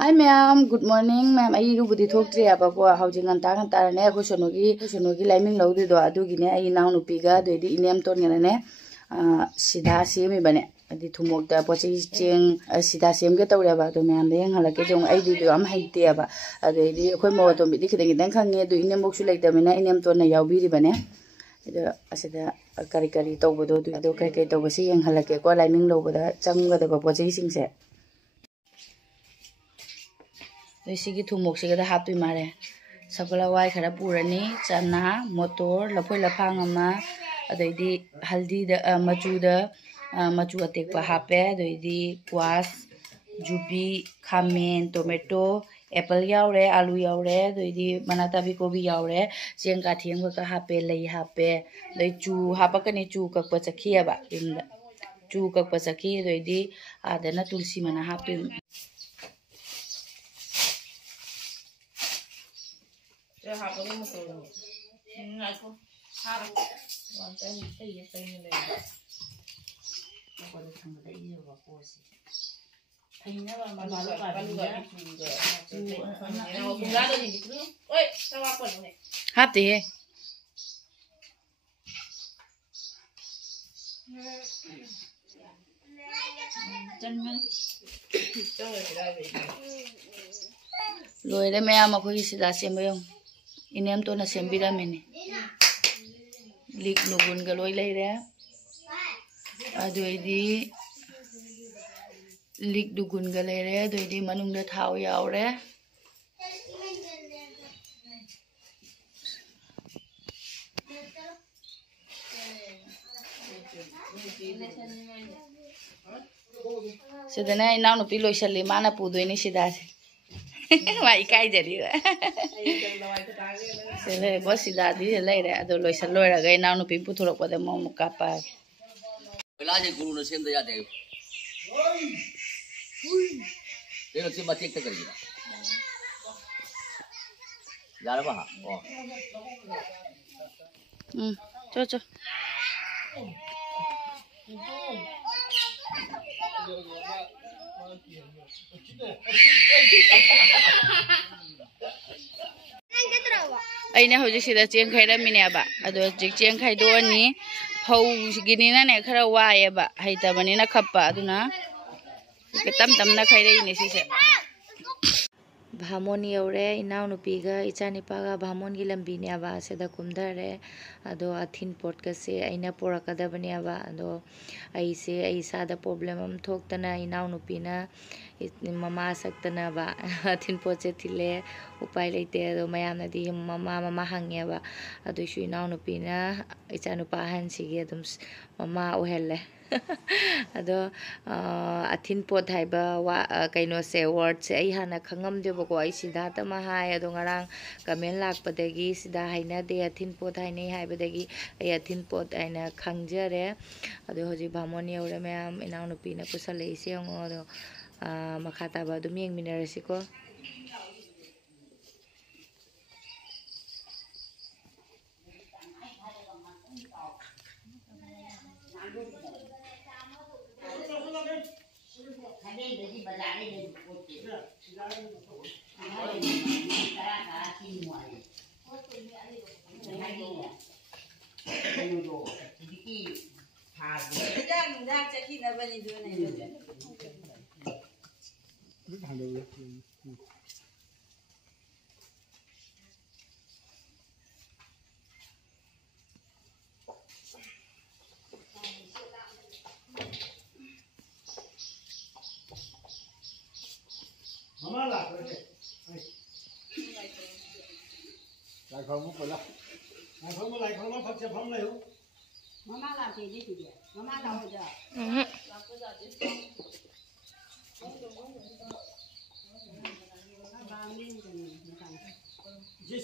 Hi ma'am, good morning ma'am. I rubudi thoktre abako housing anta ne khosonogi Laiming Lauba do adugine ai naw nupiga do di inem ton ne sida semi bane adi thumok da pochi cheng sida sem ge tawre ba do ma'am de halake jong ai di am haite aba ade di khoi mo to mi di khideng dang khange do inem bok su laita mena inem ton na yaubi ri bane ida asida kari tawbodo do kai tawbasi yang halake ko Laiming Lauba da chamga da pochi sing se Sigi thumok siga da happi mare sakula wai khara purani chana motor lapoi laphang ama adoidi haldi da machu atek pa hape adoidi kwas jubi khamen tomato apple yaure alu yaure adoidi manata bi kobi yaure jengka thieng ka hape lei hape doi chu hapakani chu kakpa chakhiya ba imda chu kakpa chakhi adoidi adana tulsi mana hape Hati he. Loire me ama ko sida sembayong inem to na sembira meni lik nugun galoi leire adoidi lik dugun galere adoidi manung da thau yaure sidana inaw no pilo shalli mana pudoini sida Mai kai jadi. Sele bos sida di leire ado loisal loira ga inaw no pimpu thurok pada mo mukapa. Pelajar guru no sem da jate. Teno se batik tak kari. Jara bah. Oh. Cho. Aina hoji sida cheng khaira mine ba ado jik cheng khai do ani phau gini na ne khara waye ba haita bani na khappa aduna ke tam na khaira ini sise Bhamon yaure inaw nupiga ichanipa ga bhamon gi lambi ne ba seda kumdare ado athin podcast se aina porakada bani ba ado aise aisa da problem am thoktana inaw nupina mama saktana ba athin poche thile upai leite ado mayamna di mama hangya ba ado shu inaw nupina ichanupa han sige dum mama ohelle ado athin pot haiba wa kaino se word se ai hana khangam de bako ai sida ta ma hai ado ngarang comment lak padagi sida haina de athin pot hainai haibadagi ai athin pot aina khangjare ado hoji bhamon yaure mayam inaw nupi na pusalei se ngo ado makhata ba dum yeng minarasi ko Mama lah, lại không muốn lại không lại không nó thật sẽ không lại không Mama làm gì đi chị? Mama đâu rồi giờ?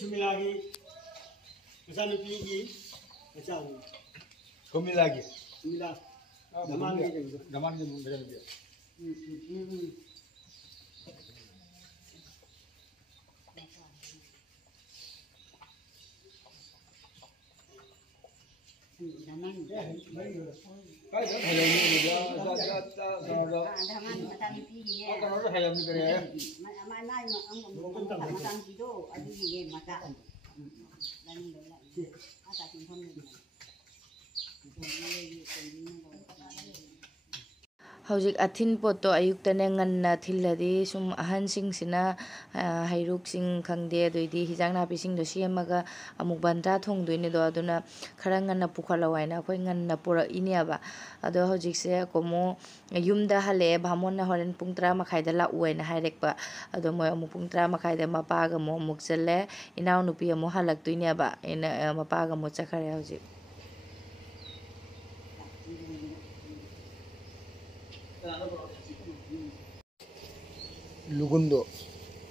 Sumi lagi, macam ni pergi, macam sumi lagi, sumi dah, gaman ni macam dia. Gaman cái đó thầy làm như vậy đó Daman mata mimpi gini. cái đó thầy làm như vậy Mai mai mata mimpi tu ada gini mata. Dan ini lah. Asa simpan ni. Hojik athin poto ayuktane nganna thilladi sum ahansing sina hairuk khangde doidi hijang napi sing do siamaga amuk banta thongdoine do aduna khara nganna pukhala khoi nganna pura iniaba ado hojik se komo yumda hale bhamon na horen pung 3 makhai da la uaina hairekpa ado moi amuk pung 3 makhai da mapa ga mo muk chelle inaw nupi amu halak tuineaba ina mapa ga mo chakhare hojik lugundo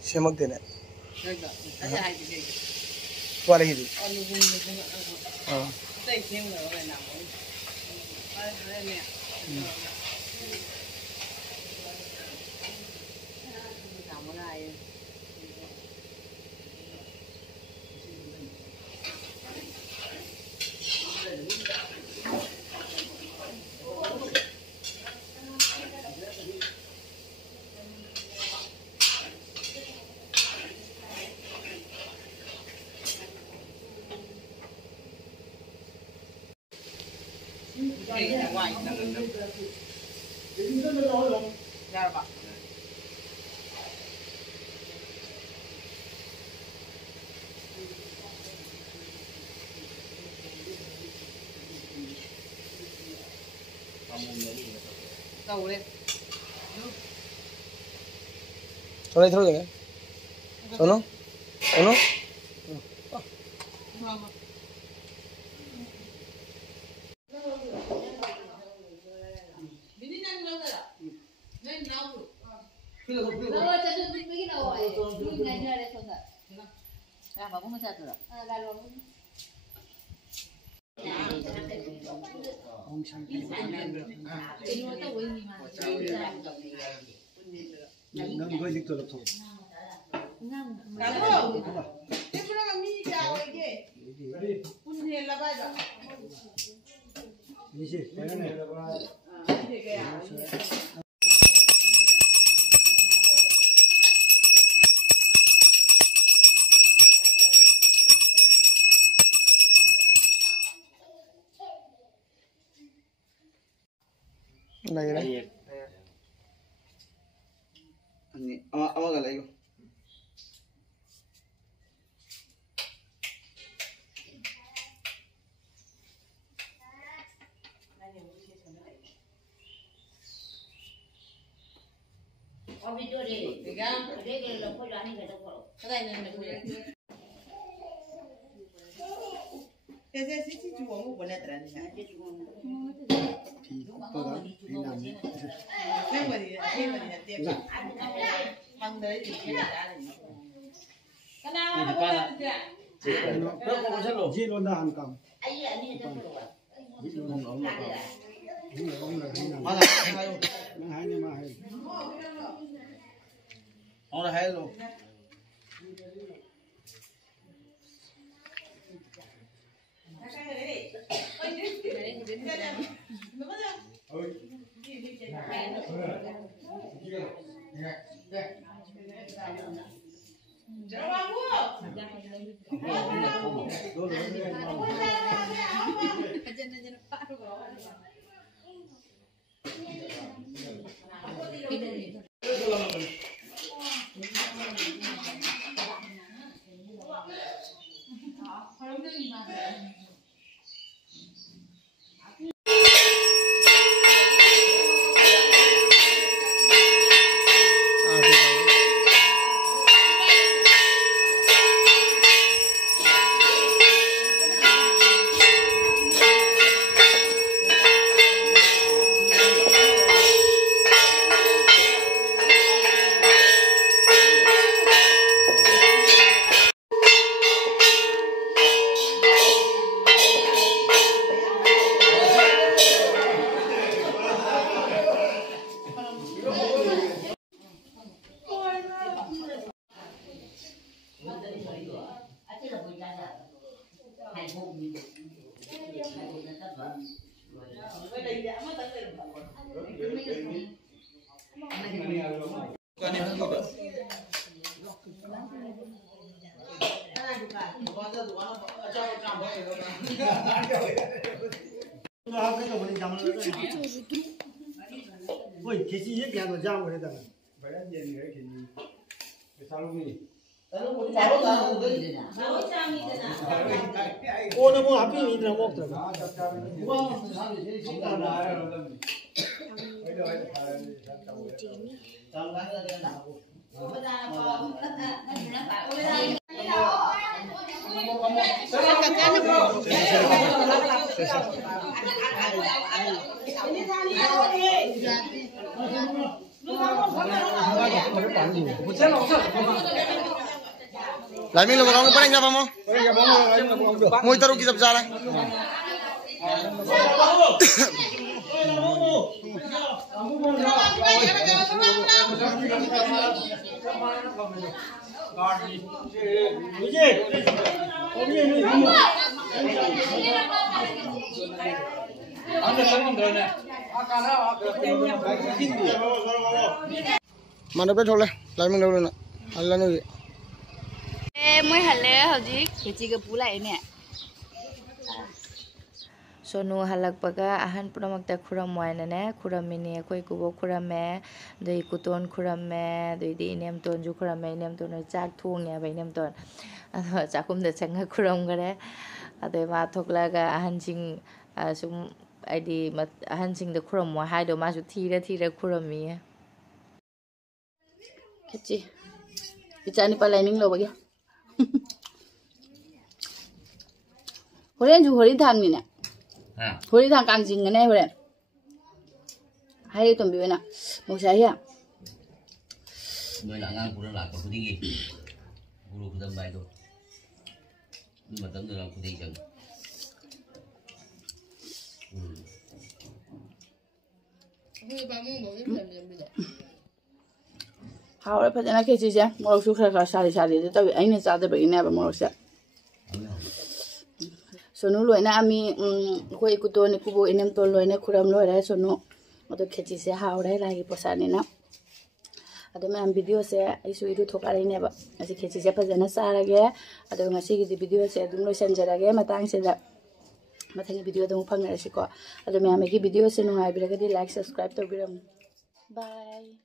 semak dene tuare hidu Sono through denge sono sono nang goi lik to lapso ini sih bayane lagi lagi ini awal lagi Ôi, cái gì hết nhà nó giam rồi đấy. Phải ăn gì nữa thì sao luôn đi. Ô nó mua hấp gì nó mua được. Laiming Lauba kamu paling siapa mau? Mau taruh kita bicara. Mana betul lah, Laiming Lauba na, Allah ni. Mới hale hojik kechiga pula ini. Sonu halakpaga ahan punamakta khuramoyna ne khuramini koi kubo khurame dei kuton khurame dei di nem ton ju khurame nem ton chak thong ya bai nem ton ado chakum da changa khuram gare ado ma thoklaga ahan sing sum aidi ahan sing da khuramo hai do ma su thira khurami Kechi Ichani pa Laiming Lauba gya Horen ju hori thang ni ne hori thang kang jing ne horen hai tom bi na mo sai ya Người là ngang của nó là có cái gì của nó cái bài thôi nhưng mà tấm được làm cái gì chẳng hao ra phajana kechi ja mo su kha sari de tawi aine cha de bai ne ba mo sa Sonu loina ami koi kuto ni kubo inem to loina khuram lo ra sonu odo kechi se hao ra lagi posani na ado me am video se isu idu thokare ne ba asi kechi se phajana sara ge ado ngasi gi video se dum lo sanjara ge matang se da mathangi video dum phangna si ko ado me am gi video se nu ngai bi ra ga di like subscribe to biram bye